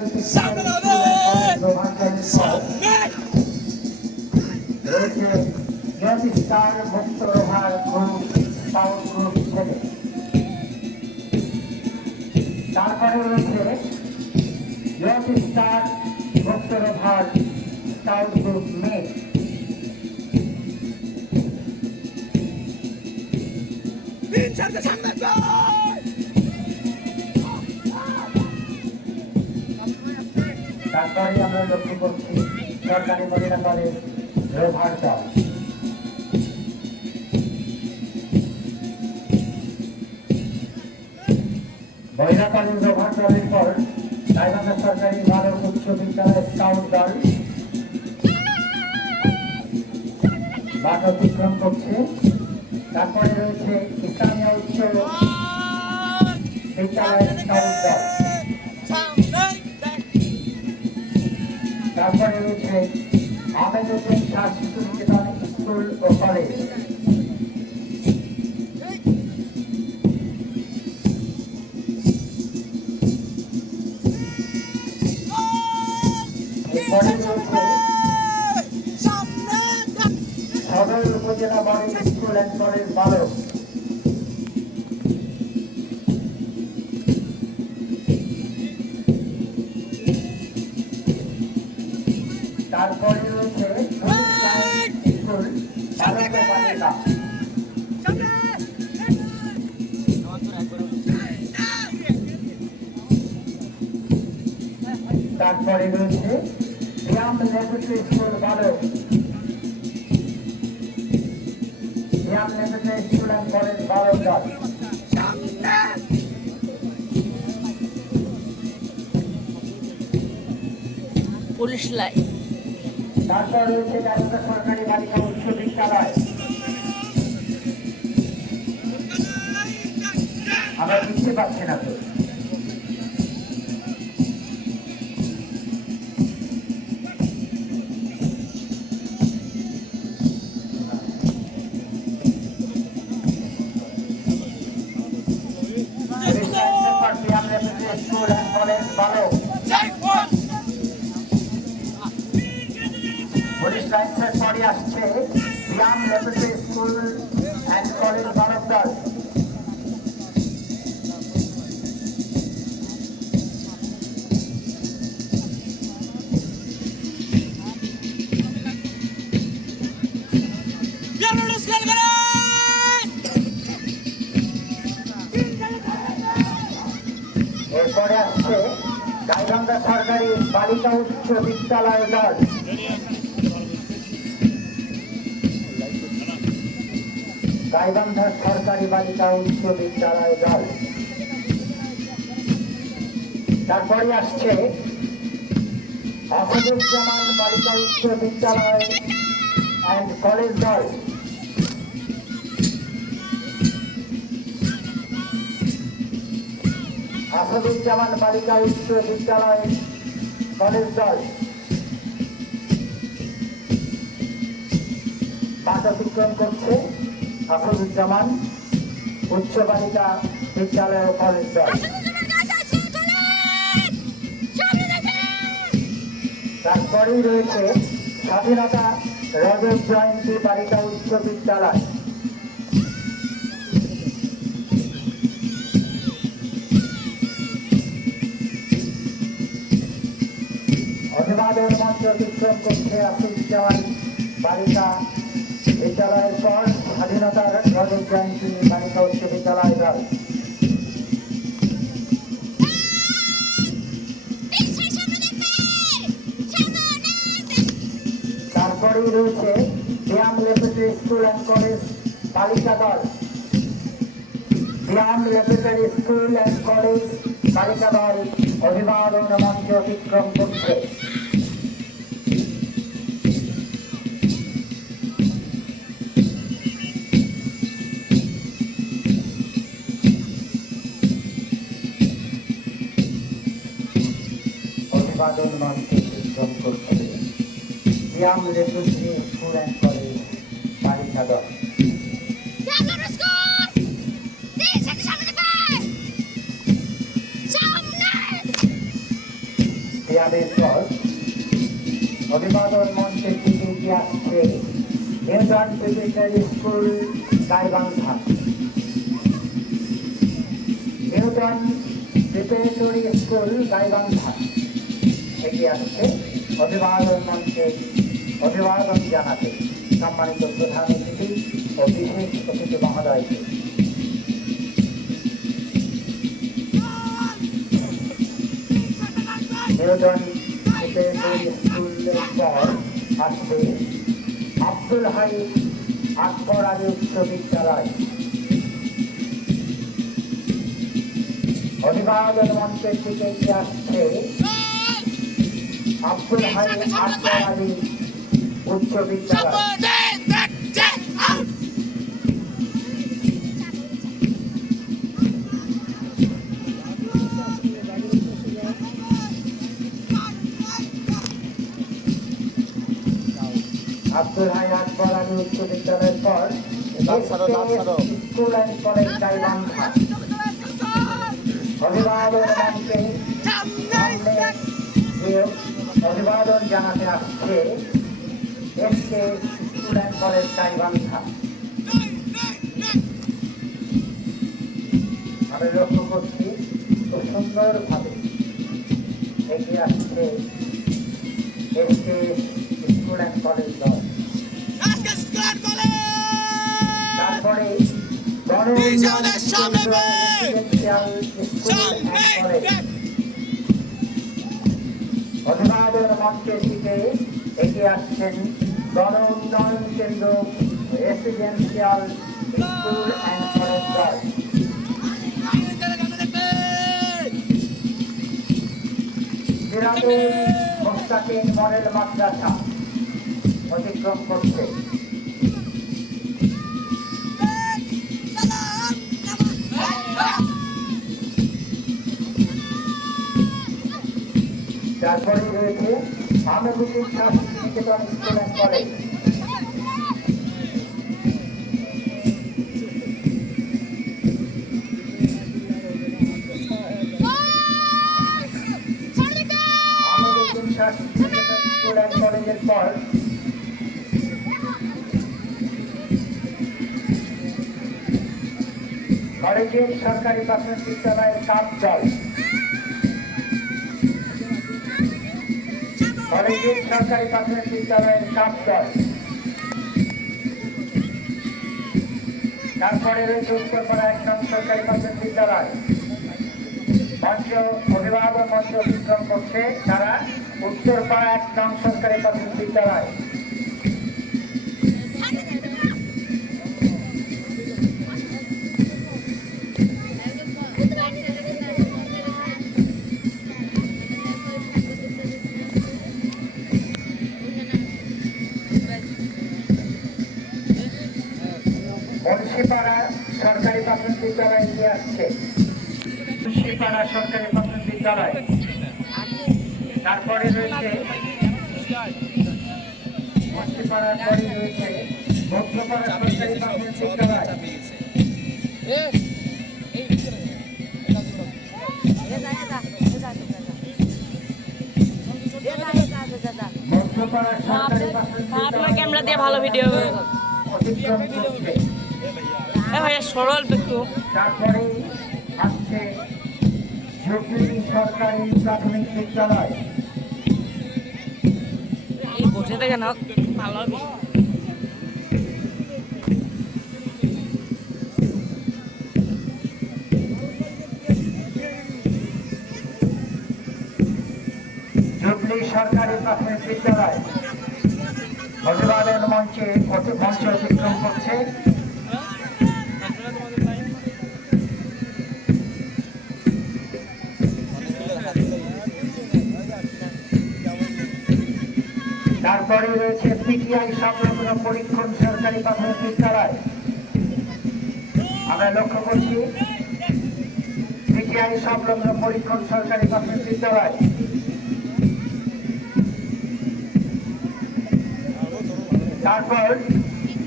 রয়েছে জ্যোতিস্টার মুক্তরোহার group scout group ছেলে। তারপরে রয়েছে জ্যোতিস্টার মুক্তরোহার স্কাউট গ্রুপ মেয়ে। তারপরে আমরা লক্ষ্য করছি সরকারি মহিলা কলেজ রোভার দল। মহিলা কলেজ রোভার দলের পর গাইবান্ধা সরকারি বালক উচ্চ বিদ্যালয় স্কাউট দল বাট অতিক্রম করছে। তারপরে রয়েছে ইসলামিয়া উচ্চ বিদ্যালয় স্কাউট দল। তারপরে রয়েছে আহমেদউদ্দিন শাহ শিশু নিকেতন স্কুল ও কলেজ। এরপরে রয়েছে সদর উপজেলা মডেল স্কুল অ্যান্ড কলেজ বালক। তারপরে রয়েছে স্কুল বালক ও বালিকা। তারপরে রয়েছে ব্যায়াম ল্যাবরেটরি স্কুল বালক, ব্যায়াম ল্যাবরেটরি স্কুল অ্যান্ড কলেজ বালক দল। Police line. তারপর রয়েছে গাইবান্ধা সরকারি বালিকা উচ্চ বিদ্যালয়। আমরা বুঝতে পারছি না তো। স্কুল অ্যান্ড কলেজ বালক, পুলিশ লাইন্সের পরে আসছে ব্যায়াম ল্যাবরেটরি স্কুল অ্যান্ড কলেজ বালক দল। এরপরে আসছে গাইবান্ধা সরকারি বালিকা উচ্চ বিদ্যালয় দল। গাইবান্ধা সরকারি বালিকা উচ্চ বিদ্যালয় দল। তারপরে আসছে আসাদুজ্জামান বালিকা উচ্চ বিদ্যালয় অ্যান্ড কলেজ দল। আসাদুজ্জামান বালিকা উচ্চ বিদ্যালয় কলেজ দল। বাট অতিক্রম করছে আসাদুজ্জামান উচ্চ বালিকা বিদ্যালয় ও কলেজ দল। তারপরেই রয়েছে স্বাধীনতা রজত জয়ন্তী বালিকা উচ্চ বিদ্যালয়। অভিবাদন মঞ্চ অতিক্রম করছে আসাদুজ্জামান বালিকা বিদ্যালয়ের পর স্বাধীনতার রজত জয়ন্তী বালিকা উচ্চ বিদ্যালয় দল। তারপরেই রয়েছে ব্যায়াম ল্যাবরেটরি স্কুল অ্যান্ড কলেজ বালিকা দল। ব্যায়াম ল্যাবরেটরি স্কুল অ্যান্ড কলেজ বালিকা দল অভিবাদন মঞ্চ অতিক্রম করছে। অভিবাদন মঞ্চ অতিক্রম করছে ব্যায়াম ল্যাবরেটরি স্কুল অ্যান্ড কলেজ বালিকা দল। ব্যায়ামের পর অভিবাদন মঞ্চের দিকে এগিয়ে আসছে Newton preparatory school Gaibandha. Newton preparatory school Gaibandha এগিয়ে আসছে অভিবাদন মঞ্চে অভিবাদন জানাতে সম্মানিত প্রধান অতিথি ও বিশেষ অতিথি মহোদয়কে। নিউটন প্রিপারেটরি স্কুলের পর আসবে আব্দুল হাই আকবর আলী উচ্চ বিদ্যালয়। অভিবাদন মঞ্চের দিকে এগিয়ে আসছে আব্দুল হাই আকবর আলী উচ্চ বিদ্যালয়। আব্দুল হাই আকবর আলী উচ্চ বিদ্যালয়ের পর স্কুল অ্যান্ড কলেজ গাইবান্ধা। অভিবাদন মঞ্চে সামনে যে অভিবাদন জানাতে আসছে SK school and college Gaibandha. আমি লক্ষ্য করছি খুব সুন্দরভাবে এগিয়ে আসছে এসকে স্কুল অ্যান্ড কলেজ দল। তারপরে অভিবাদন মঞ্চের দিকে এগিয়ে আসছেন গণ উন্নয়ন কেন্দ্র রেসিডেন্সিয়াল স্কুল অ্যান্ড কলেজ দল। সিরাজুল মুস্তাকিম মডেল মাদ্রাসা অতিক্রম করছে। তারপরে রয়েছে Ahmeduddin Shastri Niketan school and college. Ahmeduddin Shastri Niketan school and কলেজের পর কলেজের সরকারি প্রাথমিক বিদ্যালয়ের কাপ দল। কলেজের সরকারি প্রাথমিক বিদ্যালয়ের কাপ দল। তারপরে রয়েছে উত্তরপাড়া ১ নং সরকারি প্রাথমিক বিদ্যালয়। মঞ্চ অভিভাবক মঞ্চ অতিক্রম করছে তারা উত্তরপাড়া ১ নং সরকারি প্রাথমিক বিদ্যালয়। মুন্সিপাড়া সরকারি প্রাথমিক বিদ্যালয় এগিয়ে আসছে মুন্সিপাড়া সরকারি প্রাথমিক বিদ্যালয়। তারপরে রয়েছে মুন্সিপাড়ার পরে রয়েছে মধ্যপাড়া সরকারি প্রাথমিক বিদ্যালয়। মধ্যপাড়া সরকারি প্রাথমিক বিদ্যালয় ক্যামেরা দিয়ে ভালো ভিডিও অতিক্রম করছে। ভাইয়া সরল একটু। তারপরে আসছে জুবলি সরকারি প্রাথমিক বিদ্যালয়। এই বসে থেকে না ভালো হবে। জুবলি সরকারি প্রাথমিক বিদ্যালয় অভিবাদন মঞ্চে অতিক্রম করছে। তারপরে রয়েছে পিটিআই সংলগ্ন পরীক্ষণ সরকারি প্রাথমিক বিদ্যালয়। আমরা লক্ষ্য করছি পিটিআই সংলগ্ন পরীক্ষণ সরকারি প্রাথমিক বিদ্যালয়। তারপর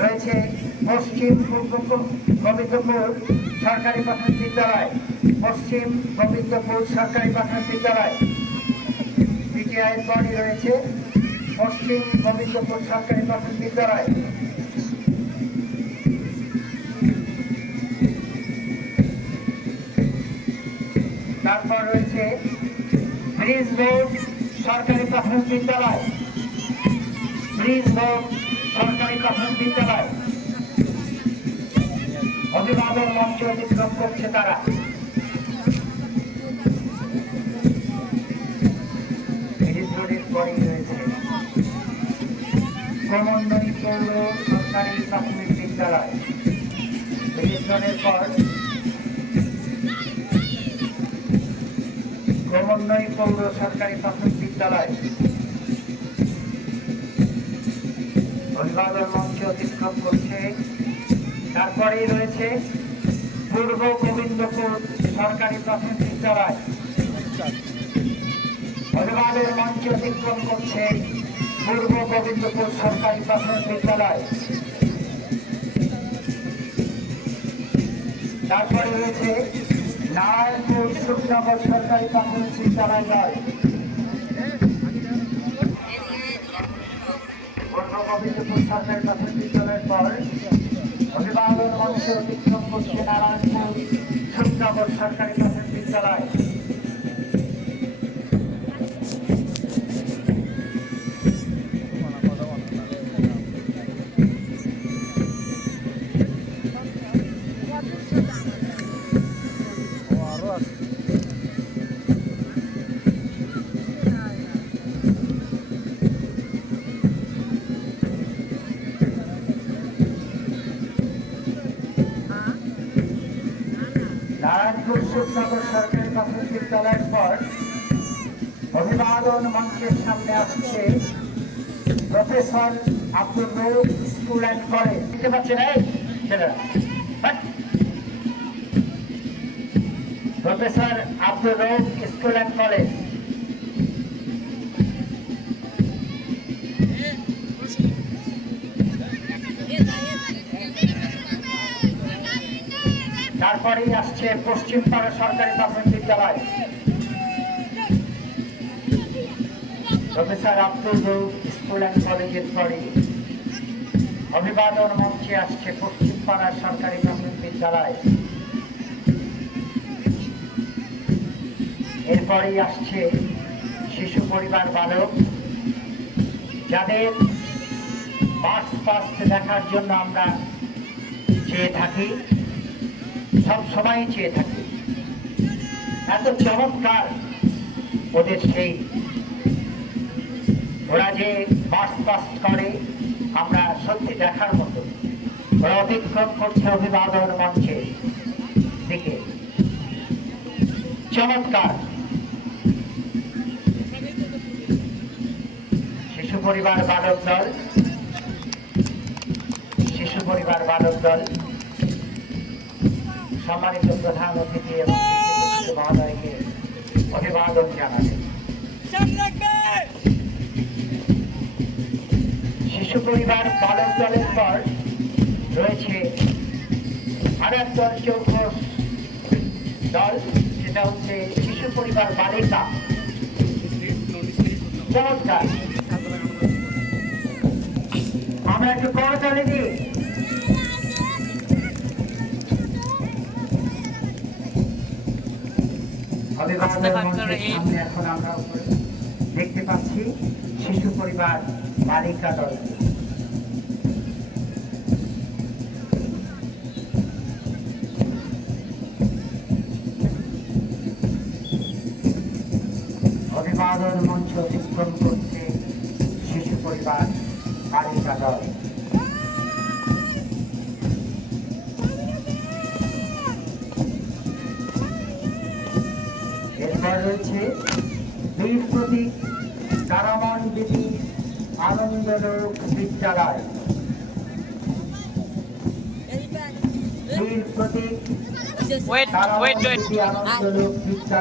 রয়েছে পশ্চিম গোবিন্দপুর সরকারি প্রাথমিক বিদ্যালয়। পশ্চিম গোবিন্দপুর সরকারি প্রাথমিক বিদ্যালয়। এরপরই রয়েছে পশ্চিম গোবিন্দপুর সরকারি প্রাথমিক বিদ্যালয়। তারপর রয়েছে ব্রিজ বোর্ড সরকারি প্রাথমিক বিদ্যালয়। ব্রিজ বোর্ড সরকারি প্রাথমিক বিদ্যালয় অভিভাবক মঞ্চ অতিক্রম করছে তারা। ব্রিজ বোর্ডের পরেই রয়েছে ক্রমান্বয়ী পৌর সরকারি প্রাথমিক বিদ্যালয়। ব্রিজ বোর্ডের পর ক্রমান্বয়ী পৌর সরকারি প্রাথমিক বিদ্যালয় অভিভাবক মঞ্চ অতিক্রম করছে। তারপরেই রয়েছে পূর্ব গোবিন্দপুর সরকারি প্রাথমিক বিদ্যালয় অভিভাবক মঞ্চ অতিক্রম করছে। পূর্ব গোবিন্দপুর সরকারি প্রাথমিক বিদ্যালয়। তারপরে রয়েছে নারায়ণপুর সুখনগর সরকারি প্রাথমিক বিদ্যালয় নয়। পূর্ব গোবিন্দপুর সরকারি প্রাথমিক বিদ্যালয়ের পর অভিভাবক মঞ্চ অতিক্রম করছে নারায়ণপুর সুখনগর সরকারি প্রাথমিক বিদ্যালয়। নারায়ণপুর সুখনগর সরকারি প্রাথমিক বিদ্যালয়ের পর অভিবাদন মঞ্চের সামনে আসছে professor Abdul Rauf school and college. দেখতে পাচ্ছেন professor Abdul Rauf school and college. তারপরেই আসছে পশ্চিমপাড়া সরকারি প্রাথমিক বিদ্যালয় professor Abdul Rauf school and কলেজের পরে অভিবাদন মঞ্চে আসছে পশ্চিমপাড়া সরকারি প্রাথমিক বিদ্যালয়। এরপরেই আসছে শিশু পরিবার বালক, যাদের মার্চ পাস্ট দেখার জন্য আমরা চেয়ে থাকি, সব সময় চেয়ে থাকি। এত চমৎকার ওদের সেই ওরা যে মার্চ পাস্ট করে আমরা সত্যি দেখার মতো। ওরা অতিক্রম করছে অভিবাদন মঞ্চে দিকে, চমৎকার। শিশু পরিবার বালক দল, শিশু পরিবার বালক দল সম্মানিত প্রধান অতিথি এবং মহোদয়কে অভিবাদন জানালেন। শিশু পরিবার বালক দলের পর রয়েছে আরেক দল, চৌকস দল, সেটা হচ্ছে শিশু পরিবার বালিকা। চমৎকার। আমরা একটু করতালি দিই। সামনে এখন আমরা দেখতে পাচ্ছি শিশু পরিবার বালিকা দল। অভিবাদন মঞ্চ অতিক্রম করছে শিশু পরিবার বালিকা দল। এরপর রয়েছে বীর প্রতীক কারামন বিধি আনন্দলোক বিদ্যালয়। বীর প্রতীক কারামন বিধি আনন্দলোক বিদ্যালয়।